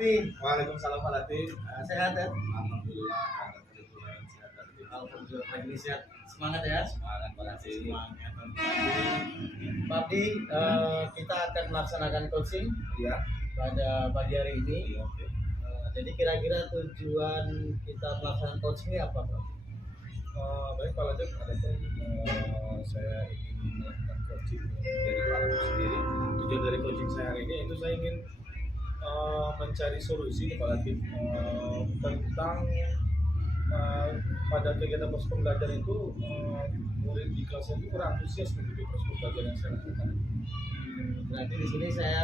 Nih, Waalaikumsalam Pak Latif. sehat ya? Alhamdulillah, ada kebetulan sehat dan Alhamdulillah pagi sehat. Semangat ya? semangat Pak Latif. Semangat. Pak Abdi, kita akan melaksanakan coaching Iya. pada pagi hari ini. Iya, oke. Jadi kira-kira tujuan kita melaksanakan coaching ini apa, Pak? Baik Pak Latif, ada pun saya ingin melakukan coaching dari Pak Latif sendiri. Tujuan dari coaching saya hari ini itu saya ingin mencari solusi nih Pak Latif tentang pada kegiatan proses pembelajaran itu murid di kelas itu kurang antusias mengikuti proses pembelajaran yang saya lakukan. Berarti di sini saya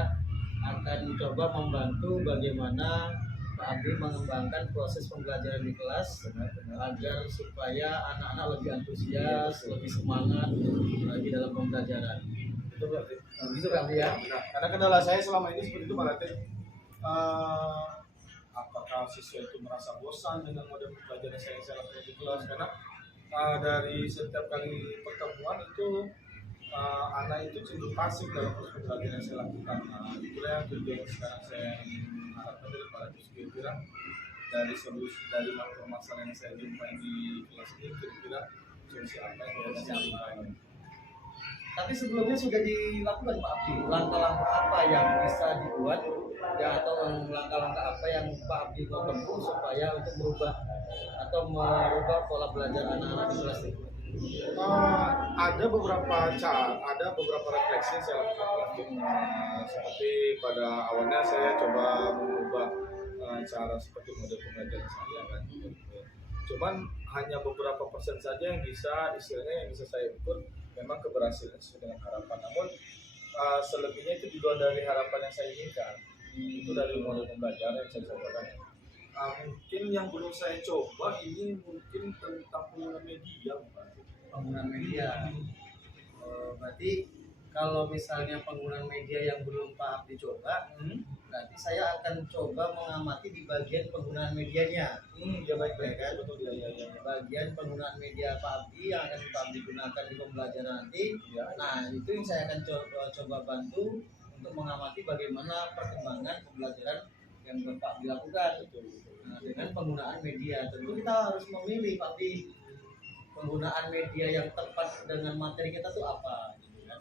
akan coba membantu bagaimana Pak Abdi mengembangkan proses pembelajaran di kelas agar supaya anak-anak lebih antusias, lebih semangat lagi dalam pembelajaran. Itu berarti. Gitu Pak Abdi ya? Nah, karena kendala saya selama ini seperti itu Pak Latif. Apakah siswa itu merasa bosan dengan model pembelajaran yang saya lakukan di kelas? Karena dari setiap kali pertemuan itu anak itu cenderung pasif dalam proses pembelajaran yang saya lakukan. Itulah yang tujuan sekarang saya ingin harapkan dari Pak Latif kira-kira dari solusi dari permasalahan yang saya jumpai di kelas ini kira-kira solusi apa yang bisa saya lakukan. Tapi sebelumnya sudah dilakukan Pak Abdi, langkah-langkah apa yang bisa dibuat ya atau langkah-langkah apa yang Pak Abdi mau tempuh supaya untuk merubah pola belajar anak-anak di kelas itu? Ada beberapa refleksi yang saya lakukan seperti pada awalnya saya coba mengubah cara seperti model pembelajaran saya kan. Cuman hanya beberapa persen saja yang bisa istilahnya yang bisa saya ukur memang keberhasilan sesuai dengan harapan. Namun selebihnya itu juga dari harapan yang saya inginkan. Itu dari model pembelajaran yang saya cobakan. Mungkin yang belum saya coba ini mungkin tentang penggunaan media, Penggunaan media. Berarti kalau misalnya penggunaan media yang belum Pak Abdi coba, berarti saya akan coba mengamati di bagian penggunaan medianya. Ya baik kan? betul ya. Bagian penggunaan media Pak Abdi yang akan Pak Abdi gunakan di pembelajaran nanti. Ya. Nah, itu yang saya akan coba bantu untuk mengamati bagaimana perkembangan pembelajaran yang Pak Abdi lakukan. Nah, dengan penggunaan media tentu kita harus memilih Pak Abdi penggunaan media yang tepat dengan materi kita tuh apa gitu kan.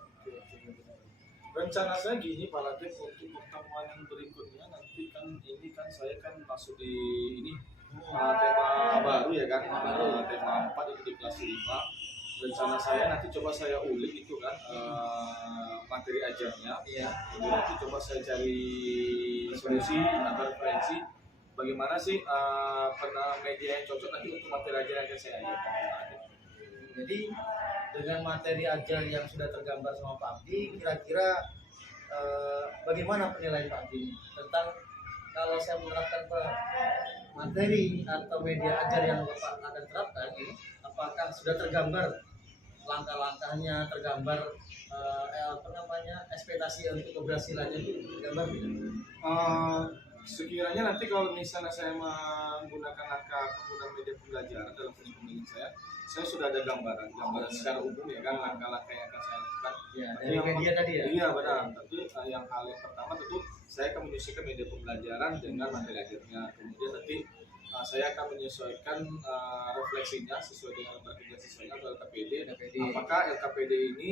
Rencana saya gini Pak Latif, untuk pertemuan yang berikutnya nanti kan saya kan masuk di ini tema baru ya kan, tema 4 itu di kelas 5. Rencana saya nanti coba saya ulik itu kan materi ajarnya. Iya. Jadi nanti coba saya cari solusi atau referensi bagaimana sih media yang cocok nanti untuk materi ajar yang akan saya ajarkan. Jadi dengan materi ajar yang sudah tergambar sama Pak Abdi, kira-kira bagaimana penilaian Pak Abdi tentang kalau saya menerapkan materi atau media ajar yang Bapak akan terapkan ini, apakah sudah tergambar langkah-langkahnya, tergambar ekspektasi untuk keberhasilannya itu tergambar tidak? Sekiranya nanti kalau misalnya saya menggunakan langkah penggunaan media pembelajaran dalam proses pembelajaran saya sudah ada gambaran secara umum ya kan langkah-langkah yang akan saya lakukan. Ya, dari media tadi ya. Iya benar. Tentu yang hal yang pertama tentu saya akan menyesuaikan media pembelajaran dengan materi ajarnya. Kemudian nanti saya akan menyesuaikan refleksinya sesuai dengan lembar kerja siswanya atau LKPD. Apakah LKPD ini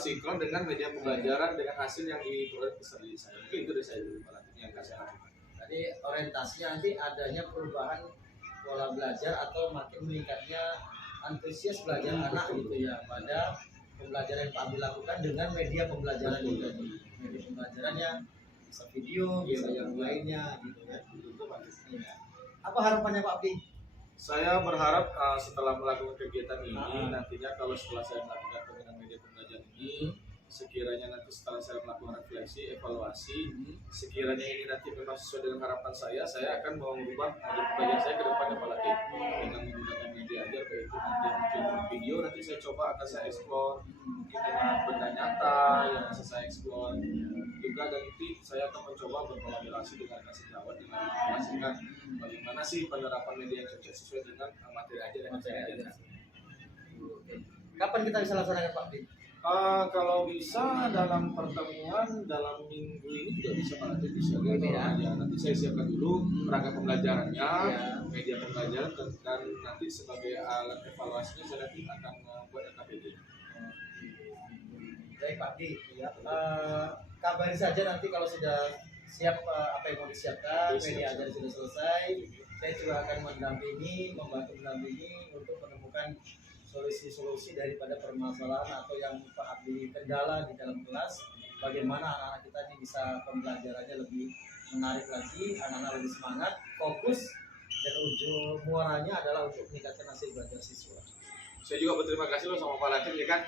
sinkron dengan media pembelajaran dengan hasil yang diperoleh peserta saya. Mungkin itu dari saya dulu yang akan saya lakukan. Jadi orientasinya nanti adanya perubahan pola belajar atau makin meningkatnya antusias belajar anak gitu ya pada pembelajaran yang Pak Abdi lakukan dengan media pembelajaran itu tadi. Media pembelajarannya bisa video, bisa yang lainnya gitu ya. Ya. Apa harapannya Pak Abdi? Saya berharap setelah melakukan kegiatan ini nantinya kalau setelah saya melakukan penggunaan media pembelajaran ini sekiranya nanti setelah saya melakukan refleksi, evaluasi, sekiranya ini nanti memang sesuai dengan harapan saya akan mengubah model pembelajaran saya ke depannya Pak Latif dengan menggunakan media ajar, baik itu nanti mungkin video nanti saya coba akan saya explore mungkin dengan benda nyata yang bisa saya explore juga, dan nanti saya akan mencoba berkolaborasi dengan kasih jawab dengan memastikan bagaimana sih penerapan media yang cocok sesuai dengan materi ajar yang saya ajarkan. Kapan kita bisa laksanakan Pak Abdi? Kalau bisa dalam pertemuan dalam minggu ini juga bisa Pak Ade, bisa Ini ya. ya. Nanti saya siapkan dulu perangkat pembelajarannya, Ya. media pembelajaran dan nanti sebagai alat evaluasinya saya nanti akan membuat KPD. Baik Pak Di, ya. Kabari saja nanti kalau sudah siap apa yang mau disiapkan, media ajar sudah selesai. Saya juga akan membantu mendampingi untuk menemukan solusi-solusi daripada permasalahan atau yang Pak Abdi kendala di dalam kelas. Bagaimana anak-anak kita ini bisa pembelajarannya lebih menarik lagi, anak-anak lebih semangat, fokus, dan ujung muaranya adalah untuk meningkatkan hasil belajar siswa. Saya juga berterima kasih loh sama Pak Latif ya kan.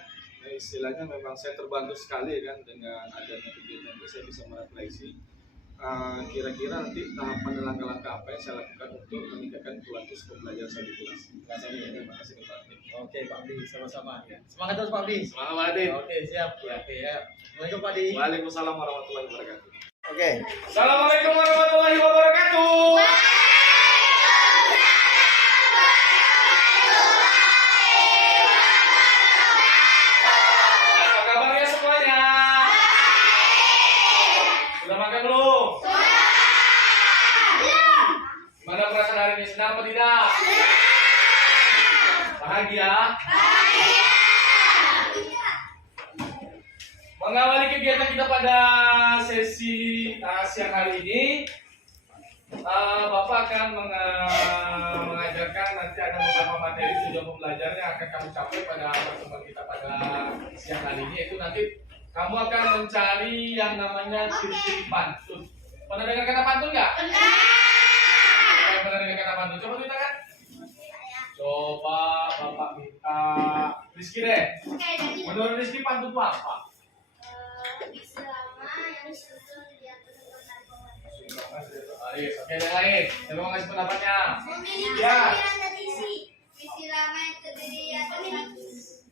Istilahnya memang saya terbantu sekali kan dengan adanya kegiatan ini, saya bisa merefleksi kira-kira nanti tahapan dan langkah-langkah apa yang saya lakukan untuk meningkatkan kualitas pembelajaran saya di kelas. Terima kasih Pak Latif. Oke Pak Abdi, sama-sama ya. Semangat terus Pak Abdi. Semangat Pak Latif. Oke siap. Ya, oke ya. Assalamualaikum Pak Abdi. Waalaikumsalam warahmatullahi wabarakatuh. Oke. Assalamualaikum warahmatullahi wabarakatuh. Apa kabarnya semuanya? Sudah makan belum? Gimana perasaan hari ini? Senang atau tidak? Bahagia? Mengawali kegiatan kita pada sesi siang hari ini, Bapak akan mengajarkan nanti ada beberapa materi tujuan pembelajaran yang akan kamu capai pada pertemuan kita pada siang hari ini, yaitu nanti kamu akan mencari yang namanya ciri-ciri pantun. Pernah dengar kata pantun nggak? Pernah dengar kata pantun? Coba ceritakan. Coba Bapak minta Rizky deh. Menurut Rizky pantun itu apa? Bisa lama yang disusun di atas lembaran penguat. Oke, yang lain. Terima kasih pendapatnya. Memiliki Ya. sampiran dan isi. Visi lama yang terdiri atas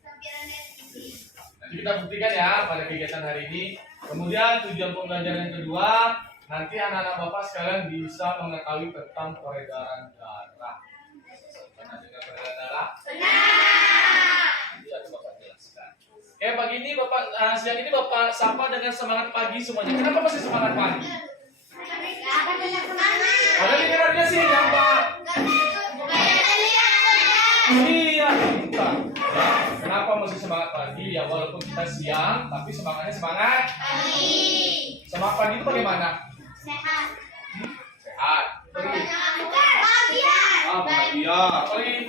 sampiran dan isi. Nanti kita buktikan ya pada kegiatan hari ini. Kemudian tujuan pembelajaran yang kedua, nanti anak-anak Bapak sekalian bisa mengetahui tentang peredaran darah. Pernah dengar peredaran darah? Benar. Nanti ada Bapak jelaskan. Oke, pagi ini Bapak siang ini Bapak sapa dengan semangat pagi semuanya. Kenapa masih semangat pagi? Apa dengan semangat? Ada pikirannya sih gampang. Iya kita. Kenapa masih semangat pagi? Ya walaupun kita siang, tapi semangatnya semangat. Semangat pagi itu bagaimana? Sehat. Sehat. Bahagia. Bahagia. Paling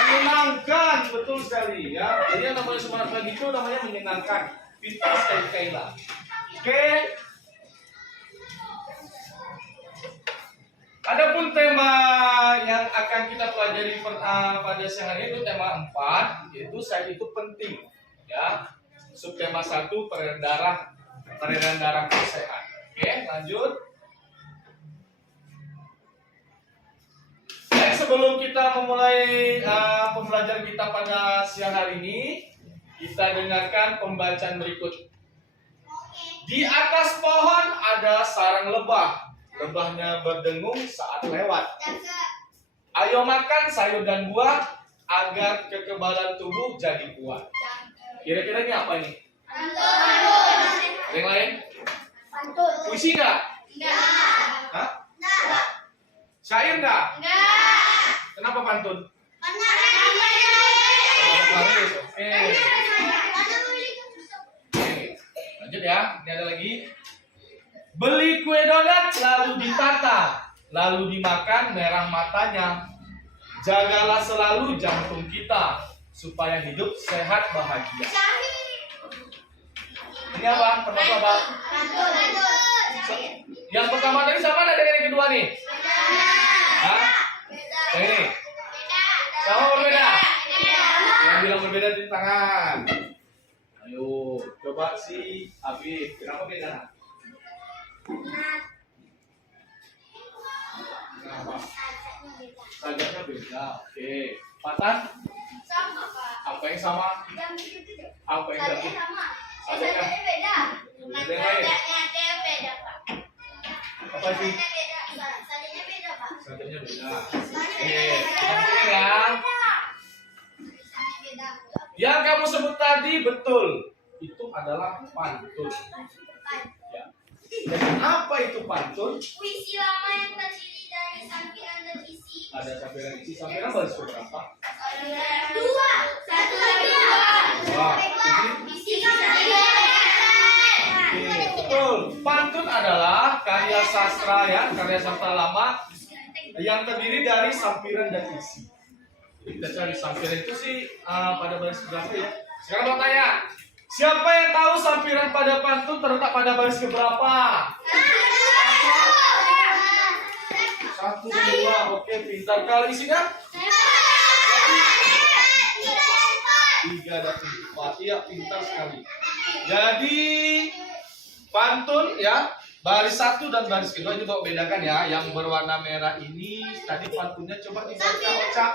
menyenangkan, betul sekali ya. Jadi yang namanya semangat pagi itu namanya menyenangkan. Pintar sekali lah. Oke. Adapun tema yang akan kita pelajari pada siang hari itu tema 4, yaitu sel itu penting ya. Subtema 1 peredaran darah sehat. Oke, lanjut. Baik, sebelum kita memulai pembelajaran kita pada siang hari ini, kita dengarkan pembacaan berikut. Di atas pohon ada sarang lebah. Lebahnya berdengung saat lewat. Ayo makan sayur dan buah agar kekebalan tubuh jadi kuat. Kira-kira ini apa nih? Ada yang lain? Puisi nggak? Hah? Syair nggak? Kenapa pantun? Oke. Lanjut ya. Ini ada lagi. Beli kue donat lalu ditata, lalu dimakan merah matanya. Jagalah selalu jantung kita supaya hidup sehat bahagia. Ini apa? Termasuk apa? Yang pertama tadi sama ada dengan yang kedua nih? Hah? Yang ini? Sama berbeda? Yang bilang berbeda di tangan. Ayo, coba si Abi. Kenapa beda? Kenapa? Sajanya beda. Oke. Patan? Sama, Pak. Apa yang sama? Yang itu deh. Apa yang Sajanya beda? sama. Sajanya? Sajanya beda. Beda yang lain? Sajanya beda, Pak. Apa sih? Sajanya beda. Sajanya beda, Pak. Sajanya beda. Sajanya Oke. beda. Kita buktikan ya. Sajanya beda. Yang kamu sebut tadi betul. Itu adalah pantun. Ya. Jadi apa itu pantun? Puisi lama yang terdiri dari sampiran dan isi. Ada sampiran isi, sampiran baris berapa? Dua. Satu lagi dua. Wah, ini Isi sampiran. oke, betul. Pantun adalah karya sastra ya, karya sastra lama yang terdiri dari sampiran dan isi. Jadi kita cari sampiran itu sih pada baris berapa ya? Sekarang mau tanya, siapa yang tahu sampiran pada pantun terletak pada baris keberapa? Satu, dua, oke, pintar. Kalau isinya? Tiga dan empat, iya pintar sekali. Jadi pantun ya, baris satu dan baris kedua itu kok bedakan ya. Yang berwarna merah ini tadi pantunnya coba dibaca Oca.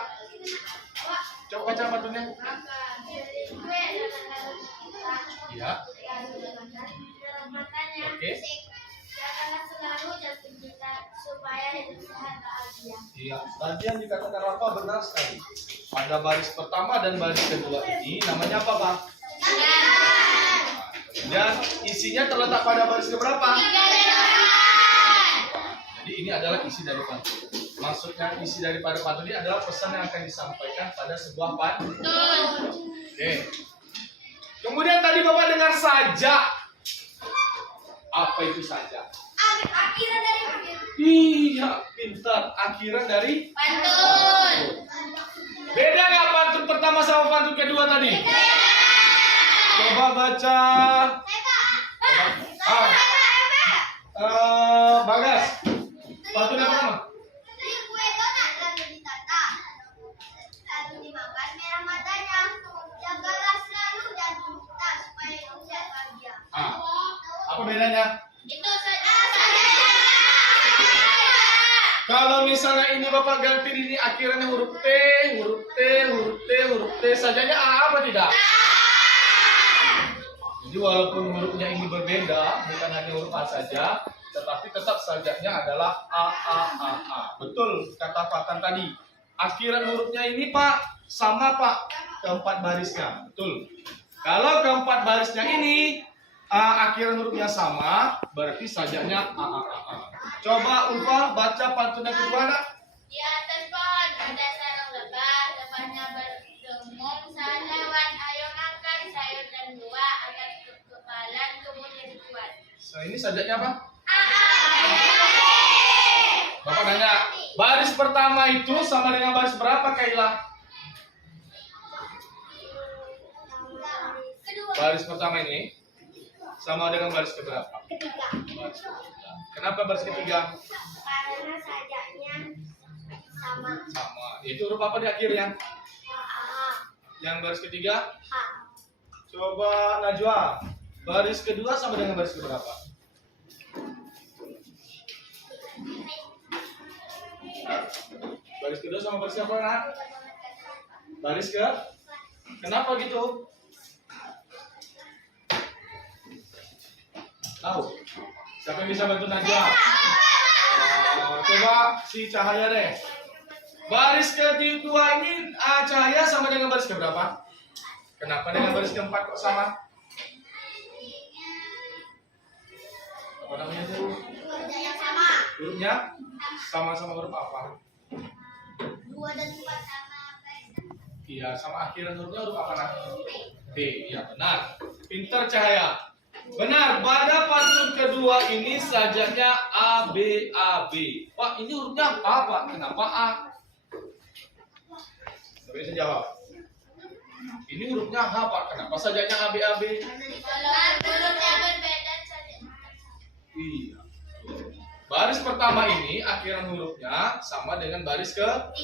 Coba baca pantunnya. Ya. Oke. Janganlah selalu jatuh cinta supaya hidup sehat bahagia. Iya, tadi yang dikatakan Rafa benar sekali. Pada baris pertama dan baris kedua ini namanya apa, Pak? Dan isinya terletak pada baris keberapa? Jadi ini adalah isi dari pantun. Maksudnya isi daripada pantun ini adalah pesan yang akan disampaikan pada sebuah pantun. Oke. Kemudian tadi Bapak dengar saja. Apa itu saja? Akhiran dari Iya, pintar. Akhiran dari pantun. beda nggak pantun pertama sama pantun kedua tadi? Coba baca. Bagas. Pantun yang pertama. Kue donat lalu ditata, lalu dimakan merah matanya. Jagalah selalu jantung kita supaya hidup sehat bahagia. Apa bedanya? Itu saja. Kalau misalnya ini Bapak ganti ini akhirannya huruf T, huruf T, huruf T, huruf T, sajanya A apa tidak? Jadi walaupun hurufnya ini berbeda, bukan hanya huruf A saja, tetapi tetap sajanya adalah A. Betul kata Fatan tadi. Akhiran hurufnya ini Pak, sama Pak, keempat barisnya. Betul. Kalau keempat barisnya ini, akhiran hurufnya sama, berarti sajanya A. Coba Ulfa baca pantun yang kedua nak. Di atas pohon ada sarang lebah, lebahnya bergemung salawan. Ayo makan sayur dan buah agar kekebalan tubuh jadi kuat. So, ini sajanya apa? Bapak nanya, baris pertama itu sama dengan baris berapa Kaila? Baris pertama ini sama dengan baris keberapa? Ketiga. Baris ketiga. Kenapa baris ketiga? Karena sajanya sama. Sama. Itu huruf apa di akhirnya? A. Yang baris ketiga? A. Coba Najwa. Baris kedua sama dengan baris keberapa? Baris kedua sama baris apa nak? Baris ke? Kenapa gitu? Tahu? Siapa yang bisa bantu Najwa? Coba si Cahaya deh. Baris kedua ini Cahaya sama dengan baris keberapa? Kenapa dengan baris keempat kok sama? Apa namanya itu? Yang sama. Hurufnya sama-sama huruf apa? 2 dan 4 sama. Iya, sama akhiran hurufnya huruf apa nak? B. Iya benar. Pintar Cahaya. Benar, pada pantun kedua ini sajanya A B. Pak, ini hurufnya A Pak. Kenapa A? Siapa bisa jawab? Ini hurufnya H Pak. Kenapa sajanya A B? Kalau hurufnya berbeda saja. Iya. Baris pertama ini akhiran hurufnya sama dengan baris ke. 3.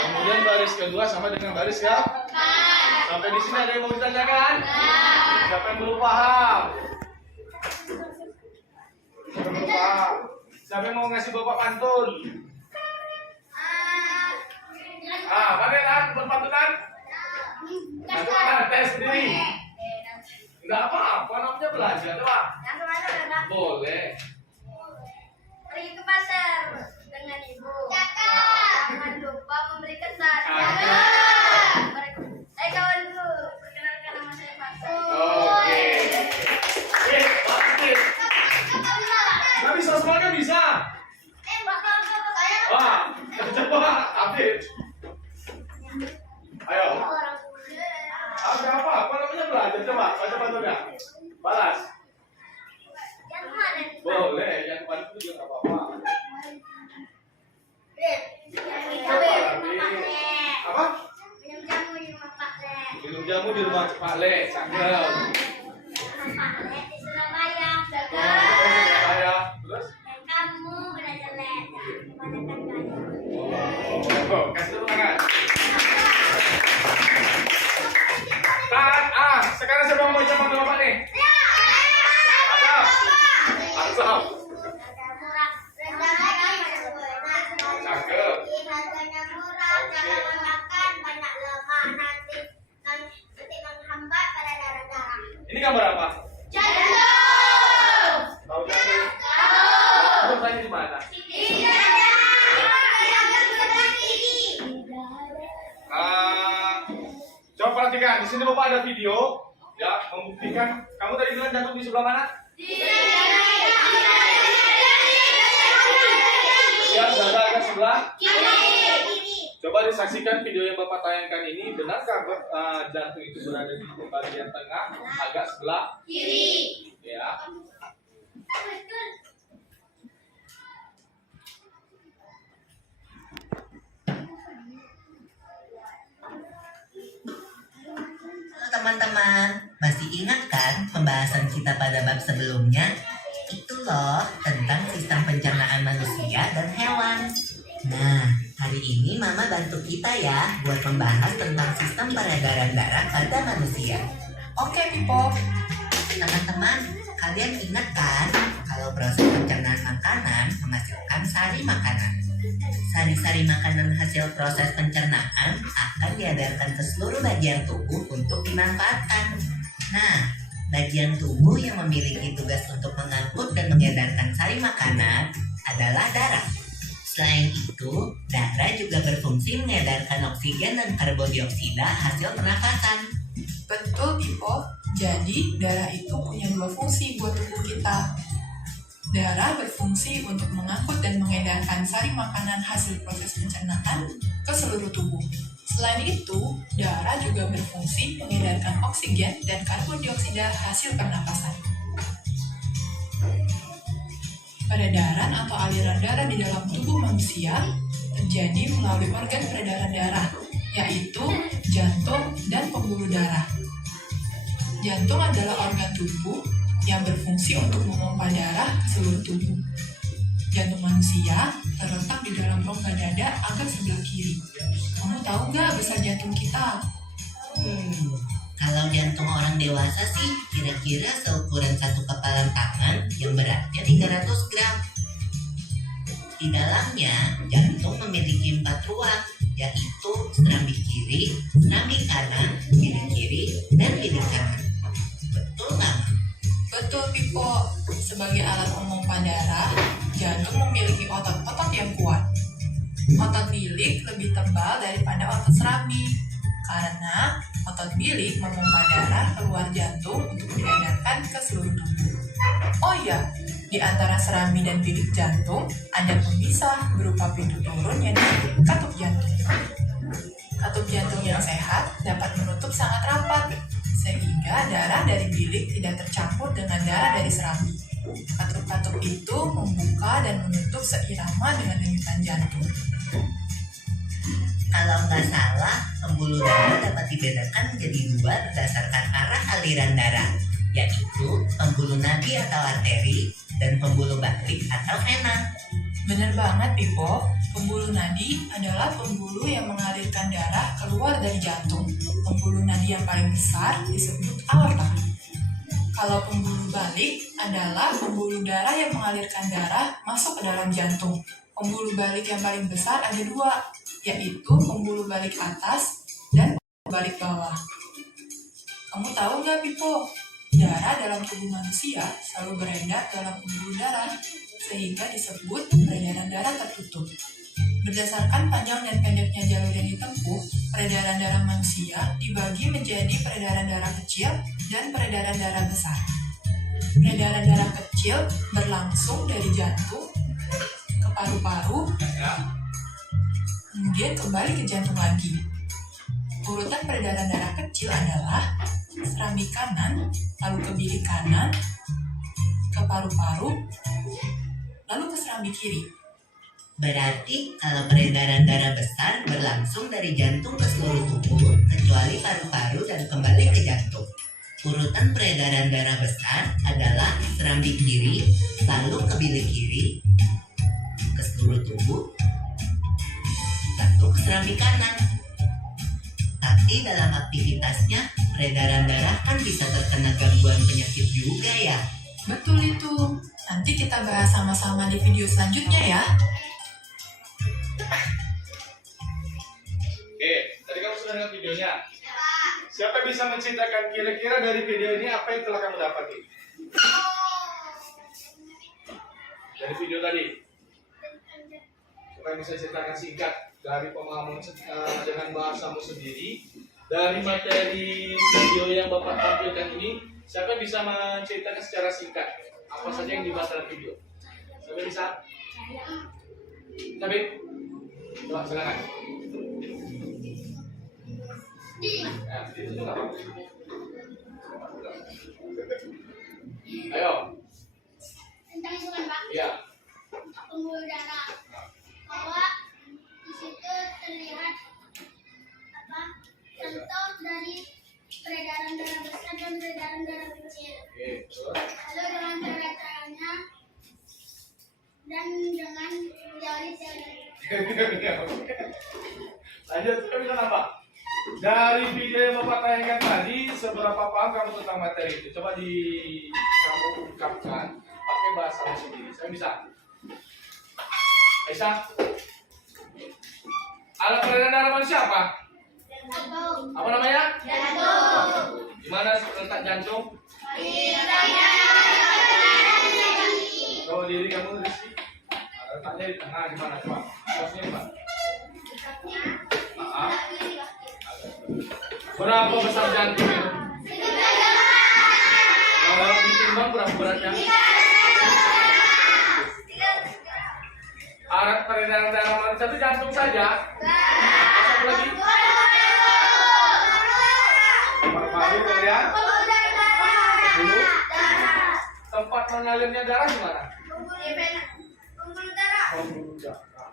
Kemudian baris kedua sama dengan baris ke. 4. Sampai di sini ada yang mau ditanyakan? Nah. Siapa yang belum paham? Siapa yang belum paham? Siapa yang mau ngasih bapak pantun? Mana kan berpantunan? Nah, tes sendiri. Enggak apa-apa, namanya belajar, coba. Yang kemana Bapak? Boleh. Pergi ke pasar dengan ibu. Jangan lupa memberi kesan. Kawanku, perkenalkan Coba, update. Ayo. Apa namanya belajar? Coba, baca pantulnya. Balas. Boleh, yang kemarin itu juga nggak apa-apa. Apa? Minum jamu di rumah Pak Le, cakep. Saya, terus? Kasih tepuk tangan. Sekarang siapa mau baca mantul Bapak nih? Asal. Cakep. Ini gambar apa? Tahu jantung? Tahu tanya di mana? Coba perhatikan, di sini Bapak ada video ya membuktikan. Kamu tadi bilang jantung di sebelah mana? Ya, dada agak sebelah kiri. Coba disaksikan video yang Bapak tayangkan ini. Benarkah jantung itu berada di bagian tengah agak sebelah kiri? Ya. Teman-teman, masih ingat kan pembahasan kita pada bab sebelumnya? Itu loh tentang sistem pencernaan manusia dan hewan. Nah, hari ini Mama bantu kita ya buat membahas tentang sistem peredaran darah pada manusia. Oke, Pipo. Teman-teman, kalian ingat kan kalau proses pencernaan makanan menghasilkan sari makanan? Sari-sari makanan hasil proses pencernaan akan diedarkan ke seluruh bagian tubuh untuk dimanfaatkan. Nah, bagian tubuh yang memiliki tugas untuk mengangkut dan mengedarkan sari makanan adalah darah. Selain itu, darah juga berfungsi mengedarkan oksigen dan karbon dioksida hasil pernafasan. Betul, Pipo. Jadi, darah itu punya dua fungsi buat tubuh kita. Darah berfungsi untuk mengangkut dan mengedarkan sari makanan hasil proses pencernaan ke seluruh tubuh. Selain itu, darah juga berfungsi mengedarkan oksigen dan karbon dioksida hasil pernapasan. Peredaran atau aliran darah di dalam tubuh manusia terjadi melalui organ peredaran darah, yaitu jantung dan pembuluh darah. Jantung adalah organ tubuh yang berfungsi untuk memompa darah ke seluruh tubuh. Jantung manusia terletak di dalam rongga dada agak sebelah kiri. Kamu tahu nggak besar jantung kita? Kalau jantung orang dewasa sih kira-kira seukuran satu kepalan tangan yang beratnya 300 gram. Di dalamnya, jantung memiliki 4 ruang, yaitu serambi kiri, serambi kanan, bilik kiri, dan bilik kanan. Betul nggak? Betul, Pipo. Sebagai alat memompa darah, jantung memiliki otot-otot yang kuat. Otot bilik lebih tebal daripada otot serambi, karena otot bilik memompa darah keluar jantung untuk diedarkan ke seluruh tubuh. Oh iya, di antara serambi dan bilik jantung ada pemisah berupa pintu turun yang disebut katup jantung. Katup jantung yang sehat dapat menutup sangat rapat, sehingga darah dari bilik tidak tercampur dengan darah dari serambi. Katup-katup itu membuka dan menutup seirama dengan denyutan jantung. Kalau nggak salah, pembuluh darah dapat dibedakan menjadi 2 berdasarkan arah aliran darah, yaitu pembuluh nadi atau arteri dan pembuluh balik atau vena. Benar banget, Pipo. Pembuluh nadi adalah pembuluh yang mengalirkan darah keluar dari jantung. Pembuluh nadi yang paling besar disebut aorta. Kalau pembuluh balik adalah pembuluh darah yang mengalirkan darah masuk ke dalam jantung. Pembuluh balik yang paling besar ada 2, yaitu pembuluh balik atas dan pembuluh balik bawah. Kamu tahu nggak, Pipo? Darah dalam tubuh manusia selalu beredar dalam pembuluh darah, sehingga disebut peredaran darah tertutup. Berdasarkan panjang dan pendeknya jalur yang ditempuh, peredaran darah manusia dibagi menjadi peredaran darah kecil dan peredaran darah besar. Peredaran darah kecil berlangsung dari jantung ke paru-paru kemudian kembali ke jantung lagi. Urutan peredaran darah kecil adalah serambi kanan, lalu ke bilik kanan, ke paru-paru, lalu ke serambi kiri. Berarti kalau peredaran darah besar berlangsung dari jantung ke seluruh tubuh, kecuali paru-paru dan kembali ke jantung. Urutan peredaran darah besar adalah serambi kiri, lalu ke bilik kiri, ke seluruh tubuh, lalu ke serambi kanan. Tapi dalam aktivitasnya, peredaran darah kan bisa terkena gangguan penyakit juga ya. Betul itu. Nanti kita bahas sama-sama di video selanjutnya ya. Oke, tadi kamu sudah lihat videonya. Siapa yang bisa menceritakan kira-kira dari video ini apa yang telah kamu dapati? Dari video tadi. Siapa yang bisa ceritakan singkat dari pemahaman dengan bahasamu sendiri, dari materi video yang Bapak tampilkan ini, siapa yang bisa menceritakan secara singkat apa saja yang dibahas dalam video? Siapa yang bisa? Tapi, coba silakan. Ya, itu juga apa? Ayo. Tentang itu kan Pak, Iya. pembuluh darah. Bahwa di situ terlihat contoh dari peredaran darah besar dan peredaran darah kecil. Oke, terus. Lalu dengan cara-caranya dan dengan teori-teori. Lanjut, kita bisa nambah. Dari video yang Bapak tayangkan tadi, seberapa paham kamu tentang materi itu? Coba kamu ungkapkan pakai bahasa sendiri. Saya bisa. Aisyah, alat peredaran darah manusia apa? Jantung. Apa namanya? Jantung. Di mana letak jantung? Kalau diri kamu Rizky, letaknya di tengah di mana? Coba. Posnya di mana? Berapa besar jantung itu? Kalau ditimbang berapa beratnya? Alat peredaran darah manusia itu jantung saja. Satu lagi. Paru-paru kemudian. Bulu. Tempat mengalirnya darah di mana? Pembuluh darah.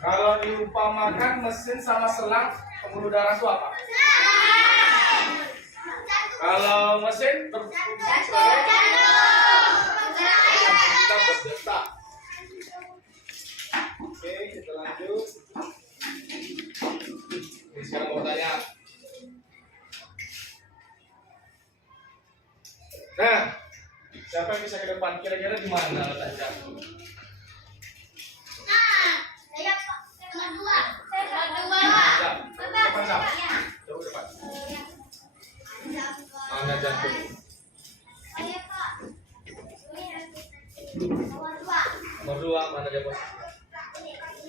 Kalau diumpamakan mesin sama selang pembuluh darah itu apa? Kalau mesin berfungsi sebagai kita berdetak. Oke, kita lanjut. Ini sekarang mau tanya. Nah, siapa yang bisa ke depan? Kira-kira di mana letak jantung? Saya Pak, nomor 2. Depan siapa? Coba depan. Mana jantung? Saya Pak. Nomor 2. Nomor 2 mana dia posisi?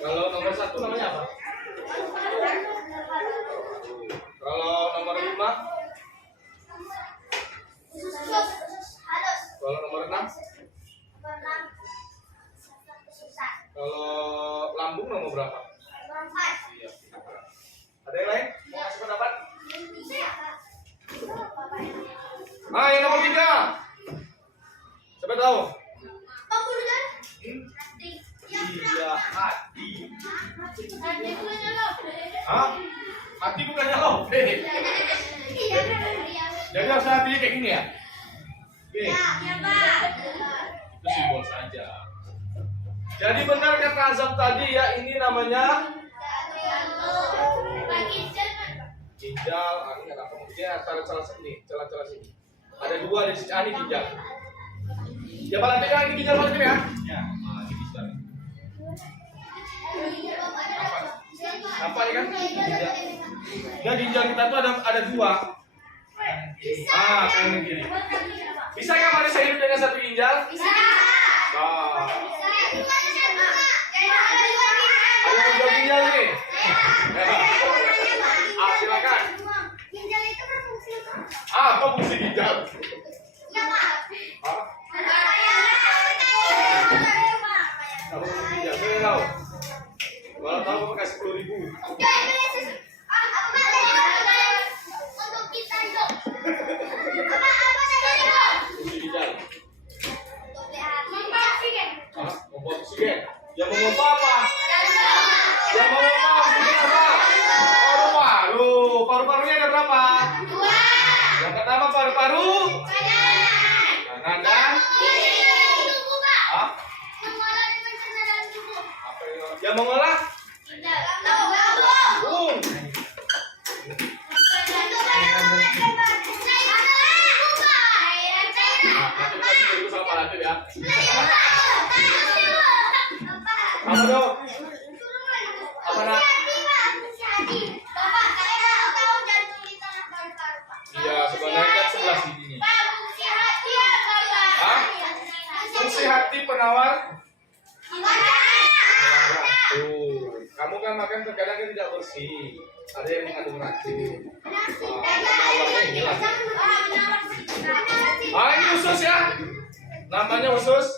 Kalau nomor 1 namanya apa? Kalau nomor 5? Kalau nomor 6? Kalau lambung nomor berapa? Iya. Ada yang lain? Mau kasih pendapat? Ah, yang nomor 3. Siapa tahu? Iya, hati. Hah? Hati bukannya lope. Jadi harus hatinya kayak gini ya? B. Itu simbol saja. Jadi benar kata Azam tadi ya, ini namanya ginjal. Ini nggak apa dia celah-celah sini, celah-celah sini. Ada 2 di sini. Ini ginjal. Ya paling pegang ini ginjal macam ya? Ya. Ini ginjal. Apa ini kan? Ginjal. Ya ginjal kita tuh ada 2. Ah, kanan kiri. Bisa nggak manusia hidup dengan 1 ginjal? Bisa. Nah. Ada yang jual ginjal nih? Ah, silakan. Ginjal itu berfungsi Apa fungsi ginjal? ya Pak. Hah? Apa fungsi ginjal? Saya tahu. Kalau tahu Bapak kasih 10.000. Untuk kita itu. Apa tadi itu? Fungsi ginjal. Untuk lihat. Membuat oksigen. Hah? Membuat oksigen. Yang memompa apa? Yang memompa oksigen apa? Paru-paru. Paru-parunya ada berapa? 2. Yang pertama paru-paru. Kanan dan Tubuh, Pak. Hah? Mengolah dan mencerna dalam tubuh. Apa yang mengolah? Bung. Nah, nanti kita dulu sama Pak Latif ya. Apa tuh? Apa nak? Iya, sebenarnya kan sebelah sini nih. Hah? Fungsi hati penawar. Tuh, kamu kan makan terkadang kan tidak bersih. Ada yang mengandung racun. Penawarnya ini lah. Ini usus ya. Namanya usus.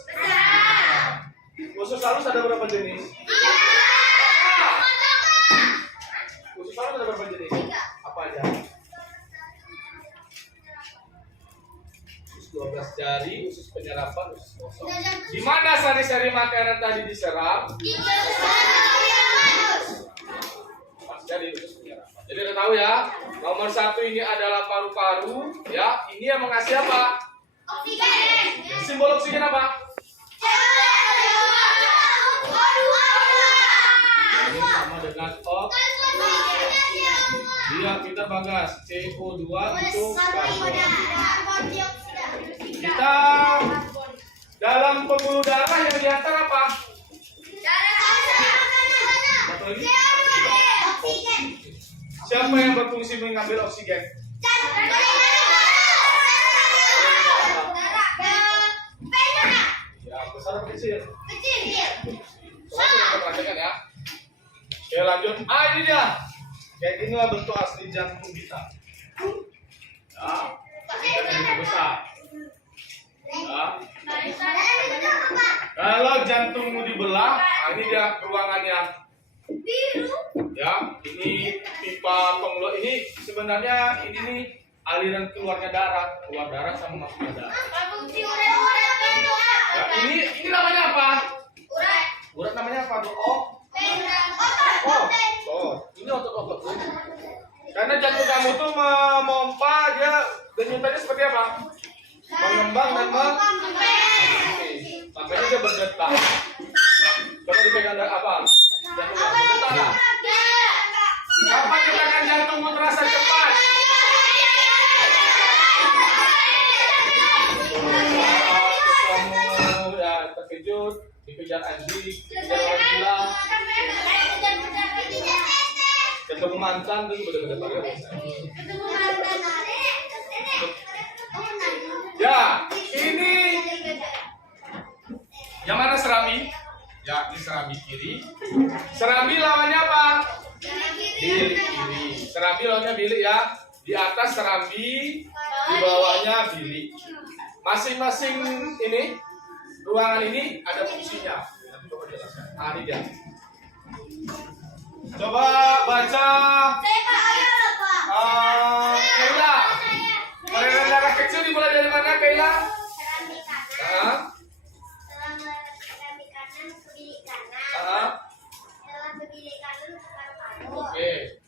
Usus halus ada berapa jenis? Usus halus ada berapa jenis? Apa aja? Usus 12 jari, usus penyerapan, usus kosong. Di mana sari-sari makanan tadi diserap? Pas jadi usus penyerapan. Jadi udah tahu ya. Nomor 1 ini adalah paru-paru, ya. Ini yang mengasih apa? Simbol oksigen apa? Ini sama dengan Iya, kita bagas CO2 untuk karbon. Kita dalam pembuluh darah yang diantar apa? Satu lagi. Siapa yang berfungsi mengambil oksigen? Ya, besar atau kecil? Coba kita perhatikan ya. Oke, lanjut. Ini dia. Kayak inilah bentuk asli jantung kita. Ya, ini kan besar. Ya. Kalau jantungmu dibelah, ini dia ruangannya. Ya, ini pipa pengeluar. Ini sebenarnya ini nih aliran keluarnya darah, keluar darah sama masuk darah. Ya, ini namanya apa? Urat namanya apa? Ini otot-otot. Karena jantung kamu tuh memompa dia denyutannya seperti apa? Mengembang dan makanya dia berdetak. Coba dipegang apa? Jantung kamu berdetak nggak? Kapan gerakan jantungmu terasa cepat? Kamu ya terkejut, dikejar anjing, dikejar orang gila, ketemu mantan tuh bener-bener. Ya, ini yang mana serambi? Ya, ini serambi kiri. Serambi lawannya apa? Bilik kiri. Serambi lawannya bilik ya. Di atas serambi, di bawahnya bilik. Masing-masing ini ruangan ini ada fungsinya. Nanti coba jelaskan. Ini dia. Coba baca. Kaila. Peredaran darah kecil dimulai dari mana, Kaila? Oke.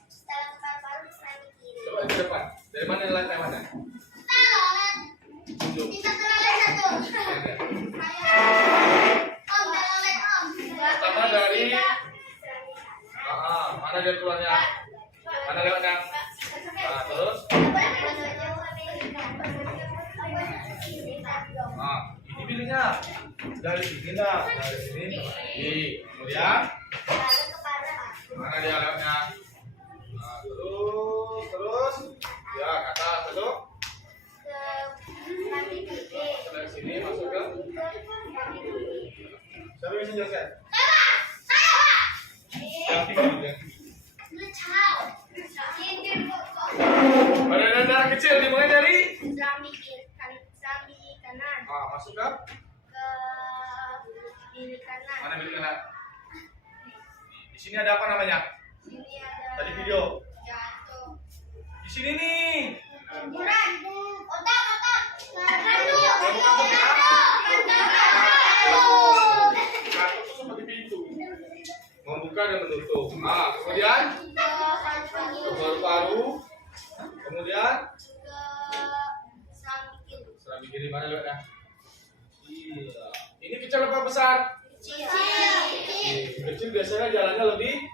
Coba ke depan. Dari mana lantai mana? Tunjuk. Pertama dari mana dia keluarnya? Mana lewatnya? Nah, terus? Nah, ini biliknya. Dari sini lah, dari sini. Kemudian mana dia lewatnya? Nah, terus. Ya, ke atas, masuk. Dari sini masuk ke. Siapa yang bisa jelaskan? Yang tinggi. Peredaran darah kecil dimulai dari kanan. Masuk ke Bilik kanan. mana bilik kanan? Di sini ada apa namanya? Sini ada Tadi video. jantung. Di sini nih. Ukuran. Otak. Jantung. Kartu itu seperti pintu. Membuka dan menutup. Ah, kemudian paru-paru. Kemudian serambi kiri mana lihat ya? Iya. Ini kecil apa besar? Kecil biasanya jalannya lebih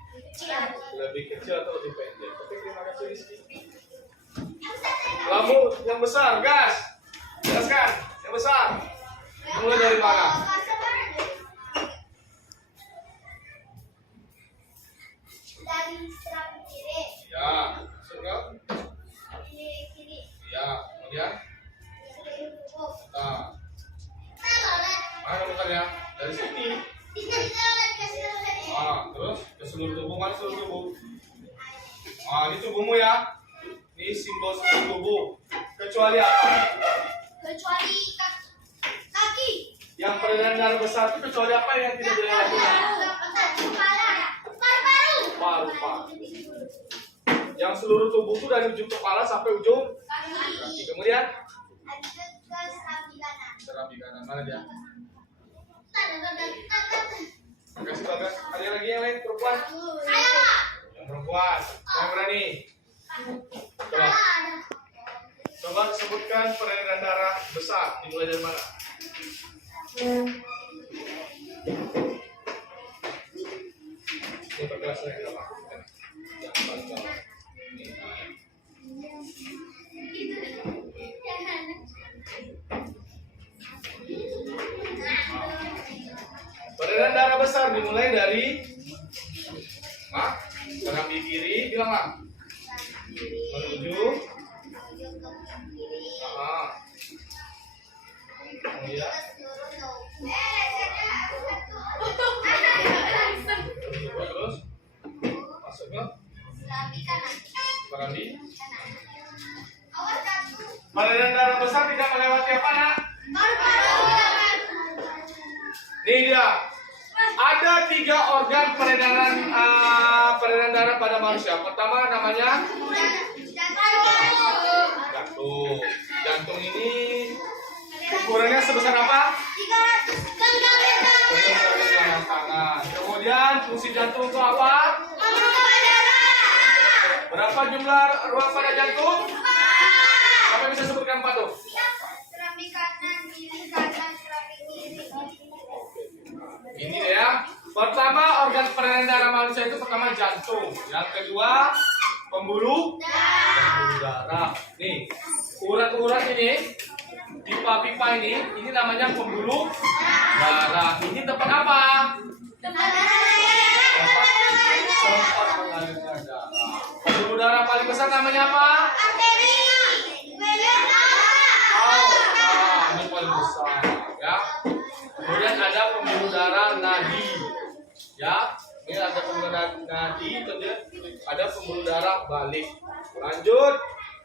kecil atau lebih pendek. Oke, terima kasih Rizky. Lampu yang besar, gas. Jelaskan, yang besar. Mulai dari mana? Dari serambi kiri. Ya, sudah. Kiri. Ya, kemudian. Kiri tubuh. Nah, Salah. mana bukannya? Dari sini. Terus ke seluruh tubuh, mana seluruh tubuh? Ini tubuhmu ya. Ini simbol seluruh tubuh. Kecuali apa? Kecuali kaki. Yang peredaran darah besar itu kecuali apa yang tidak boleh lakukan? Paru-paru. Yang seluruh tubuh itu dari ujung kepala sampai ujung kaki. Kemudian serambi kanan. Mana dia? Makasih Bagas. Ada lagi yang lain perempuan? Yang perempuan. Yang berani? Coba sebutkan peredaran darah besar. Dimulai dari mana? Coba kelas lagi apa? Yang paling bawah. Ini. Peredaran darah besar dimulai dari serambi kiri, bilang menuju kemudian terus masuk ke serambi. Peredaran darah besar tidak melewati apa nak? Nih dia. Ada 3 organ peredaran darah pada manusia. Pertama namanya jantung. Jantung ini ukurannya sebesar apa? 300 tangan. Kemudian fungsi jantung itu apa? Berapa jumlah ruang pada jantung? Siapa bisa sebutkan 4 tuh? Serambi kanan, kiri kanan, serambi kiri. Ini ya. Pertama organ peredaran darah manusia itu pertama jantung. Yang kedua pembuluh darah. Nih, urat-urat ini, pipa-pipa ini namanya pembuluh darah. Ini tempat apa? Tempat mengalirkan darah. Pembuluh darah paling besar namanya apa? Ini paling besar, ya. Kemudian ada pembuluh darah nadi, ya. Ini ada pembuluh darah nadi, kemudian ada pembuluh darah balik. Lanjut,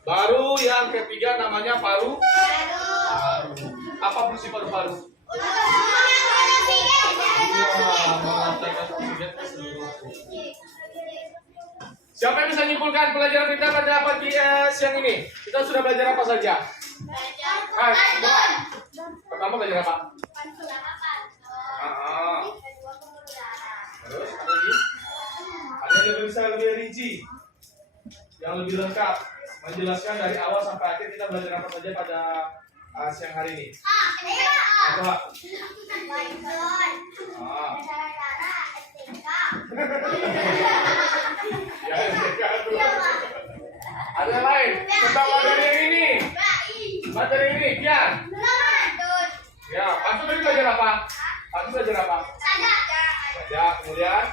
baru yang ketiga namanya paru. Apa fungsi paru-paru? Mengantarkan oksigen ke seluruh tubuh. Siapa yang bisa menyimpulkan pelajaran kita pada pagi siang ini? Kita sudah belajar apa saja? Pertama belajar apa? Terus ada lagi? Ada yang lebih bisa lebih rinci, yang lebih lengkap, menjelaskan dari awal sampai akhir kita belajar apa saja pada siang hari ini. Apa? Ya, ada yang lain tentang materi yang ini. Materi ini, Kian. Ya, Pantu tadi belajar apa? Pantu belajar apa? Saja, kemudian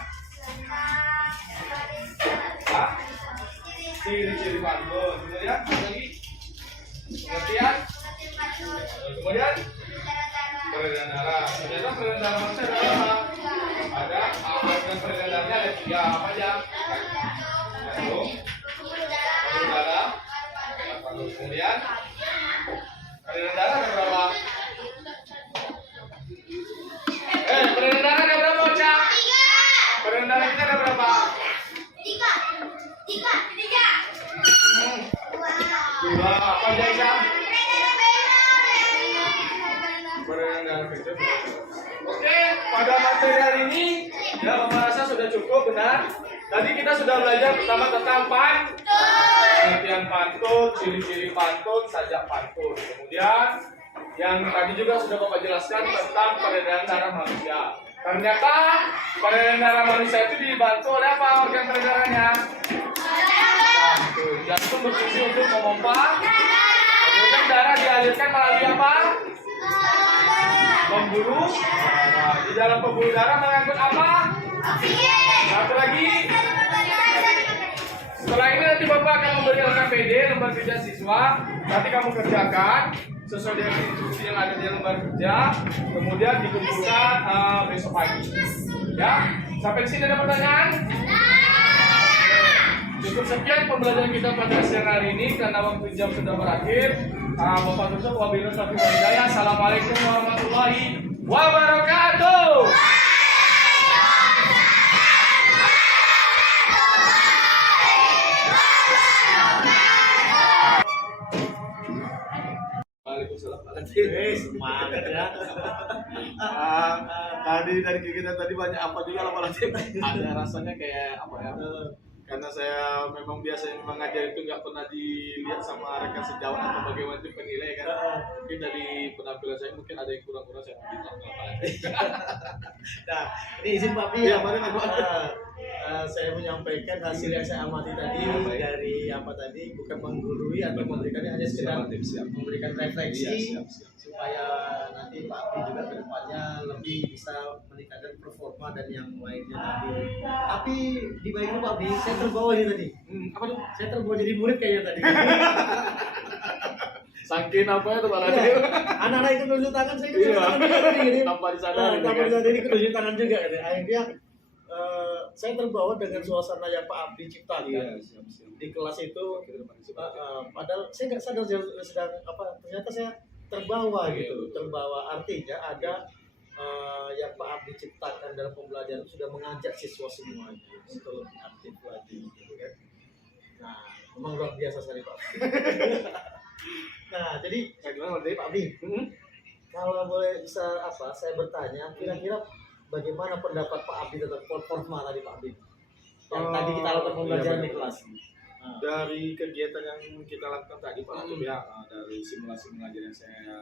ciri-ciri pantun. Kemudian lagi pengertian. Kemudian peredaran darah. Ternyata peredaran darah manusia ada apa? Ada organ peredaran darahnya ada 3 apa aja? Jantung, pembuluh darah, paru. Kemudian peredaran darah ada berapa? Peredaran darah ada berapa, Cak? Peredaran darah kita ada berapa? benar. Tadi kita sudah belajar pertama tentang pengertian pantun, ciri-ciri pantun, sajak pantun. Kemudian yang tadi juga sudah Bapak jelaskan tentang peredaran darah manusia. Ternyata peredaran darah manusia itu dibantu oleh apa organ peredarannya? Jantung. Jantung berfungsi untuk memompa. Kemudian darah dialirkan melalui apa? Pembuluh darah. Di dalam pembuluh darah mengangkut apa? Satu lagi. Setelah ini nanti Bapak akan memberi LKPD, lembar kerja siswa. Nanti kamu kerjakan sesuai dengan instruksi yang ada di lembar kerja. Kemudian dikumpulkan besok pagi. Ya, sampai di sini ada pertanyaan? Cukup sekian pembelajaran kita pada siang hari ini karena waktu jam sudah berakhir. Bapak tutup wabillahi taufiq wal hidayah. Assalamualaikum warahmatullahi wabarakatuh. Waalaikumsalam. Semangat ya. Tadi dari kegiatan tadi banyak apa juga lah ada rasanya kayak apa ya? Karena saya memang biasanya mengajar itu nggak pernah dilihat sama rekan sejawat atau bagaimana itu penilai kan. Mungkin dari penampilan saya mungkin ada yang kurang-kurang saya bilang apa. Nah, ini izin Pak Bi. Iya, mari, Pak. Saya menyampaikan hasil yang saya amati tadi dari apa tadi, bukan menggurui atau memberikannya, hanya sekedar memberikan refleksi Siap. supaya nanti Pak Abi juga ke depannya lebih bisa meningkatkan performa dan yang lainnya tadi. Tapi di bagian Pak Abi, saya terbawa ini tadi. Apa tuh? Saya terbawa jadi murid kayaknya tadi. Saking apa ya tuh Pak Lati? Iya. Anak-anak itu tunjuk tangan, saya tunjuk tangan juga tadi. Gini. Tanpa disadari. Tanpa disadari ini tunjuk tangan juga. Gitu. Akhirnya saya terbawa dengan suasana yang Pak Abdi ciptakan Siap. di kelas itu. Padahal saya nggak sadar sedang apa. Ternyata saya terbawa gitu. Terbawa artinya ada yang Pak Abdi ciptakan dalam pembelajaran sudah mengajak siswa semuanya untuk lebih aktif lagi, gitu kan. Nah, memang luar biasa sekali Pak Abdi. Nah, jadi Gimana dari Pak Abdi, kalau boleh bisa apa, saya bertanya, kira-kira bagaimana pendapat Pak Abdi tentang performa tadi Pak Abdi? Yang tadi kita lakukan pembelajaran di kelas. Dari kegiatan yang kita lakukan tadi Pak Atub ya, dari simulasi mengajar yang saya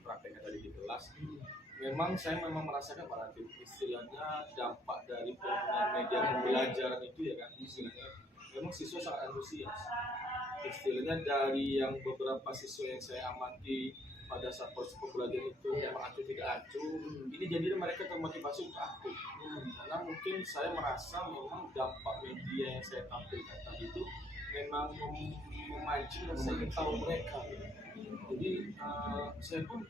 praktekkan tadi di kelas, memang saya merasakan Pak Atub istilahnya dampak dari penggunaan media pembelajaran itu ya kan, istilahnya memang siswa sangat antusias. Istilahnya dari yang beberapa siswa yang saya amati pada saat proses pembelajaran itu memang acuh tidak acuh, ini jadinya mereka termotivasi untuk aktif. Karena mungkin saya merasa memang dampak media yang saya tampilkan tadi itu memang memancing dan saya tahu mereka. Jadi saya pun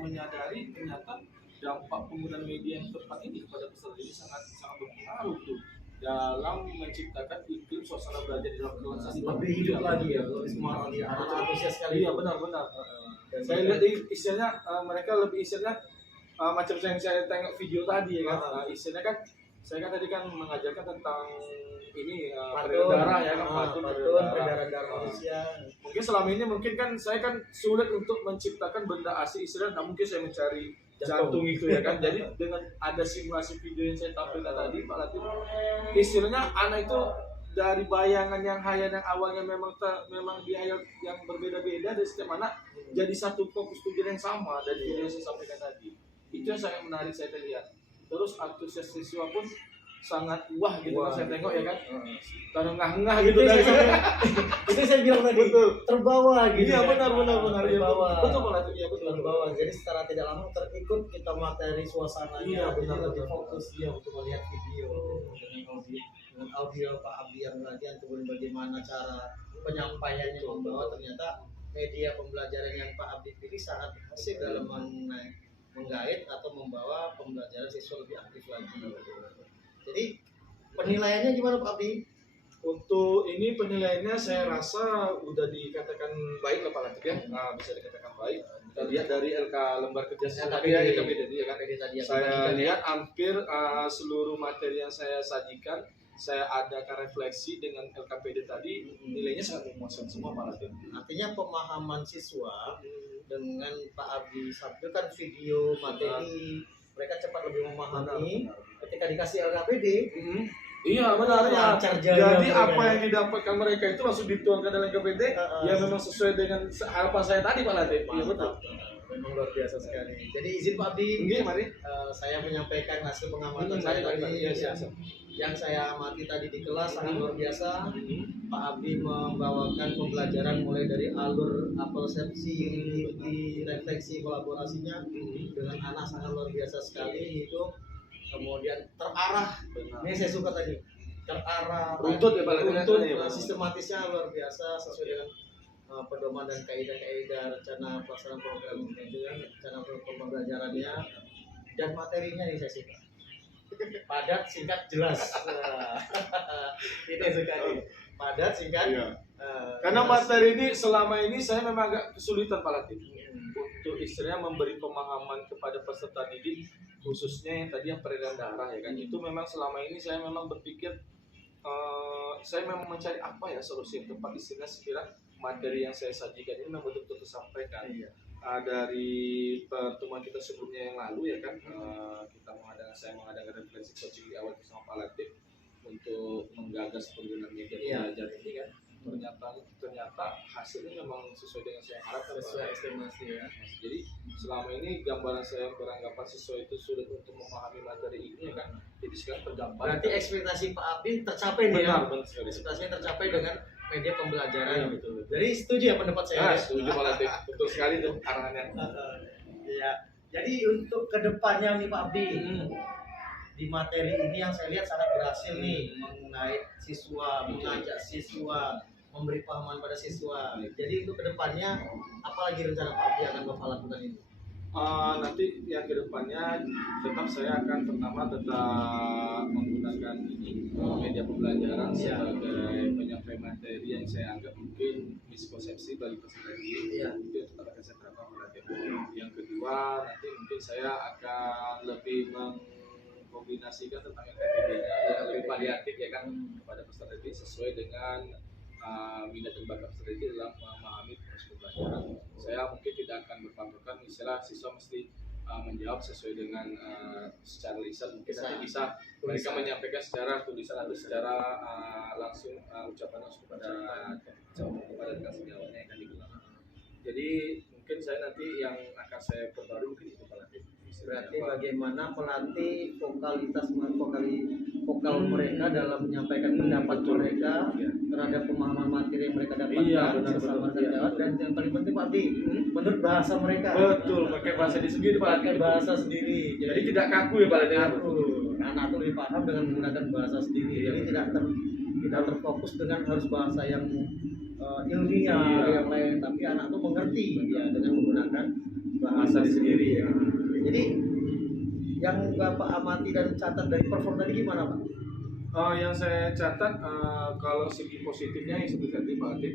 menyadari ternyata dampak penggunaan media yang tepat ini kepada peserta ini sangat berpengaruh tuh dalam menciptakan iklim suasana belajar di dalam kelas. Lebih hidup lagi ya, lebih semangat lagi, antusias sekali. Iya benar. Saya lihat istilahnya mereka lebih istilahnya macam yang saya tengok video tadi ya kan. Istilahnya kan saya kan tadi kan mengajarkan tentang ini peredaran darah ya kan, peredaran darah manusia. Mungkin selama ini mungkin kan saya kan sulit untuk menciptakan benda asli istilahnya, mungkin saya mencari jantung itu ya kan. Jadi dengan ada simulasi video yang saya tampilkan tadi Pak Latif, istilahnya anak itu dari bayangan yang hayal yang awalnya memang dihayal yang berbeda-beda dari setiap anak jadi satu fokus tujuan yang sama dari video yang saya sampaikan tadi. Itu yang sangat menarik saya lihat. Terus antusias siswa pun sangat wah gitu kan saya tengok ya kan. Terengah-engah gitu dari Itu saya bilang tadi. Betul. Terbawa gitu. Iya benar. Terbawa. Betul Pak Latif. Iya betul. Terbawa. Jadi secara tidak langsung terikut kita materi suasananya. Iya, benar, lebih benar. fokus dia untuk melihat video dengan audio Pak Abdi yang latihan, kemudian bagaimana cara penyampaiannya membawa. Ternyata media pembelajaran yang Pak Abdi pilih sangat berhasil dalam menggait atau membawa pembelajaran siswa lebih aktif lagi. Jadi penilaiannya gimana Pak Abdi? Untuk ini penilaiannya saya rasa udah dikatakan baik lah Pak Latif ya. Bisa dikatakan baik. Kita lihat dari LK lembar kerja saya tadi ya, LKPD ya kan. Saya lihat hampir seluruh materi yang saya sajikan, saya adakan refleksi dengan LKPD tadi, nilainya sangat memuaskan semua Pak Latif. Artinya pemahaman siswa dengan Pak Abdi tampilkan video materi, mereka cepat lebih memahami ketika dikasih LKPD Iya benar ya. lancar jalan Jadi mereka. apa yang didapatkan mereka itu langsung dituangkan dalam KPD ya memang sesuai dengan harapan saya tadi Pak Latif. Iya betul. Mantap. Memang luar biasa sekali. Jadi izin Pak Abdi, Oke, mari. saya menyampaikan hasil pengamatan Mari, saya mari, tadi mari. Iya, siap. yang saya amati tadi di kelas sangat luar biasa. Pak Abdi membawakan pembelajaran mulai dari alur apelsepsi, inti, refleksi, kolaborasinya dengan anak sangat luar biasa sekali itu. Kemudian terarah, Benar. ini saya suka tadi terarah, Runtut ya, Pak Latif? runtut, Iya, Pak. sistematisnya luar biasa sesuai dengan pedoman dan kaidah-kaidah rencana pelaksanaan program itu kan, rencana pembelajarannya dan materinya yang saya suka. Padat, singkat, jelas. Ini suka nih. Padat, singkat. Iya. Karena jelas. materi ini selama ini saya memang agak kesulitan Pak Latif untuk istilahnya memberi pemahaman kepada peserta didik khususnya yang tadi yang peredaran darah ya kan itu memang selama ini saya memang berpikir saya memang mencari apa ya solusi yang tepat istilahnya sekira materi yang saya sajikan ini memang betul-betul tersampaikan. Iya. Dari pertemuan kita sebelumnya yang lalu ya kan saya mengadakan refleksi coaching di awal bersama Pak Latif untuk menggagas penggunaan media Iya. belajar ini kan ternyata hasilnya memang sesuai dengan saya harapkan Sesuai estimasi ya. jadi selama ini gambaran saya beranggapan siswa itu sulit untuk memahami materi ini ya kan jadi sekarang tergambar Berarti ekspektasi Pak Abdi tercapai nih ya. benar sekali. Ekspektasinya tercapai dengan media pembelajaran. Iya, betul. Jadi setuju ya pendapat saya. Nah, ya? setuju Pak Latif betul sekali tuh arahannya. Iya. Jadi untuk kedepannya nih Pak Abdi, di materi ini yang saya lihat sangat berhasil nih mengenai siswa, mengajak siswa, memberi pahaman pada siswa. Jadi untuk kedepannya, apalagi rencana Pak Abdi akan Bapak lakukan ini? Nanti yang kedepannya tetap saya akan pertama tetap menggunakan ini media pembelajaran Iya. sebagai penyampai materi yang saya anggap mungkin miskonsepsi bagi peserta didik. Iya. Itu yang tetap akan saya terapkan pada yang kedua nanti mungkin saya akan lebih mengkombinasikan tentang LKPD-nya dan lebih variatif ya kan kepada peserta didik sesuai dengan minat dan bakat peserta didik dalam memahami proses pembelajaran. Saya mungkin tidak akan berpatokan istilah siswa mesti menjawab sesuai dengan secara lisan mungkin nanti bisa mereka menyampaikan secara tulisan atau secara langsung ucapan langsung kepada rekan sejawatnya yang akan digelar. Jadi mungkin saya nanti yang akan saya perbarui mungkin itu Pak Latif. Berarti bagaimana melatih vokal mereka dalam menyampaikan pendapat mereka terhadap pemahaman materi yang mereka dapatkan Iya, benar, bersama betul. rekan dan yang paling penting Pak Abdi menurut bahasa mereka. Betul, pakai bahasa di sendiri Pak Latif. Pakai bahasa sendiri. Jadi tidak kaku ya Pak Latif. Anak itu lebih paham dengan menggunakan bahasa sendiri. Jadi tidak terfokus dengan harus bahasa yang ilmiah Iya. yang lain, tapi anak itu mengerti ya dengan menggunakan bahasa sendiri ya. Jadi yang Bapak amati dan catat dari perform tadi gimana Pak? Yang saya catat kalau segi positifnya yang seperti tadi Pak Latif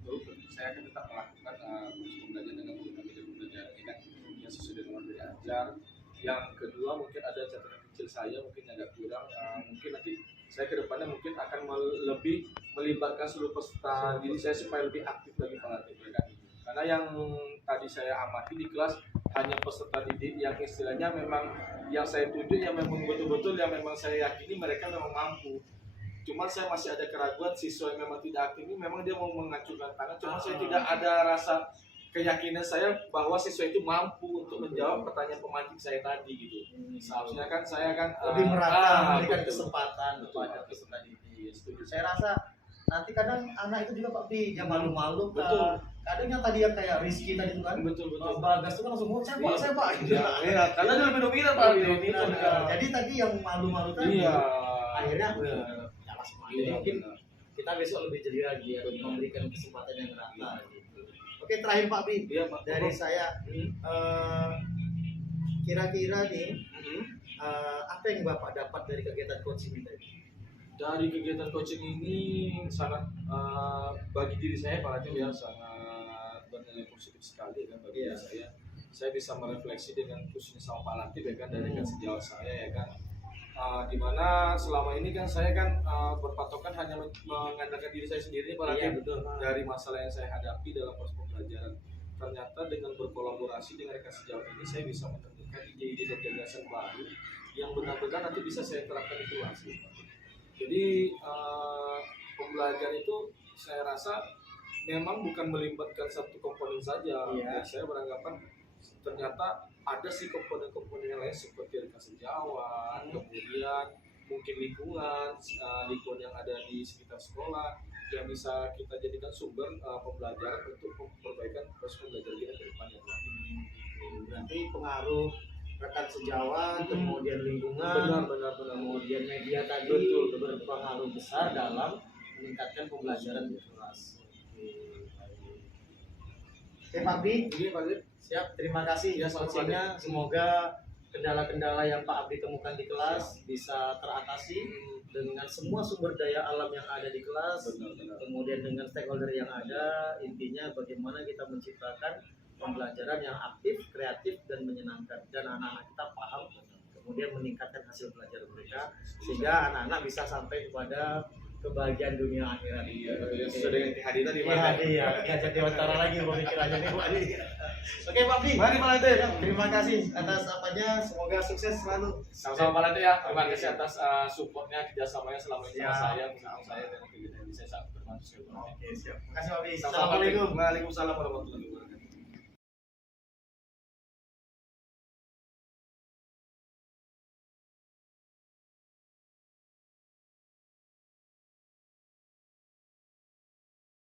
betul saya akan tetap melakukan proses pembelajaran dengan menggunakan media pembelajaran ini kan yang sesuai dengan materi ajar. Yang kedua mungkin ada catatan kecil saya mungkin agak kurang mungkin nanti saya kedepannya mungkin akan lebih melibatkan seluruh peserta diri saya supaya lebih aktif lagi Pak Latif ya kan. Karena yang tadi saya amati di kelas hanya peserta didik yang istilahnya memang yang saya tuju yang memang betul-betul yang memang saya yakini mereka memang mampu. Cuman saya masih ada keraguan siswa yang memang tidak aktif ini memang dia mau mengacungkan tangan. Cuma saya tidak ada rasa keyakinan saya bahwa siswa itu mampu untuk menjawab pertanyaan pemantik saya tadi gitu. Seharusnya kan saya kan Lebih merata memberikan betul. kesempatan Betul. kepada peserta didik. Setuju. Saya rasa nanti kadang anak itu juga Pak Bi, dia malu-malu kan. Betul. Kadang yang tadi yang kayak Rizky tadi itu kan, Betul. Bagas itu kan langsung mau saya Pak. Gitu. Iya, karena dia lebih dominan Pak. Lebih dominan. Jadi tadi yang malu-malu tadi, Iya. akhirnya nyala semuanya. Iya, Mungkin benar. kita besok lebih jeli lagi ya, memberikan kesempatan yang rata gitu. Oke, terakhir Pak Bi, Iya, Pak. dari saya kira-kira nih apa yang Bapak dapat dari kegiatan coaching ini tadi? Dari kegiatan coaching ini sangat bagi diri saya Pak Latif ya sangat bernilai positif sekali kan bagi Iya. diri saya. Saya bisa merefleksi dengan khususnya sama Pak Latif ya kan dari kan sejauh saya ya kan. Dimana selama ini kan saya kan berpatokan hanya mengandalkan diri saya sendiri Pak Latif Iya, betul. dari masalah yang saya hadapi dalam proses pembelajaran. Ternyata dengan berkolaborasi dengan rekan sejauh ini saya bisa menemukan ide-ide dan gagasan baru yang benar-benar nanti bisa saya terapkan di kelas. Gitu. Jadi pembelajaran itu saya rasa memang bukan melibatkan satu komponen saja. Iya. Saya beranggapan ternyata ada sih komponen-komponen yang lain seperti edukasi sejawat, kemudian mungkin lingkungan yang ada di sekitar sekolah yang bisa kita jadikan sumber pembelajaran untuk perbaikan proses pembelajaran kita ke depannya. Berarti pengaruh rekan sejawat, kemudian lingkungan, Benar. kemudian media tadi Betul. berpengaruh besar dalam meningkatkan pembelajaran di kelas. Oke Pak Abdi, Ini Pak Zid, siap. Terima kasih Ya, sama-sama, coachingnya. Semoga kendala-kendala yang Pak Abdi temukan di kelas bisa teratasi dengan semua sumber daya alam yang ada di kelas, benar. kemudian dengan stakeholder yang ada. Intinya bagaimana kita menciptakan pembelajaran yang aktif, kreatif, dan menyenangkan, dan anak-anak kita paham, kemudian meningkatkan hasil belajar mereka sehingga anak-anak bisa sampai kepada kebahagiaan dunia akhirat. Sesuai dengan kehadiran di Iya, mana? iya. Diajak Dewantara lagi pemikirannya nih Pak Adi. Oke Pak Abdi, Mari Pak Lante. terima kasih atas apanya, semoga sukses selalu. Sama-sama Pak Lante ya. Terima kasih atas supportnya, kerjasamanya selama ini sama Siap. saya, bersama saya dan kegiatan ini saya sangat bermanfaat sekali. Oke, siap. Terima kasih Pak Abdi. Sama-sama, Pak Lante. Assalamualaikum. Waalaikumsalam warahmatullahi wabarakatuh.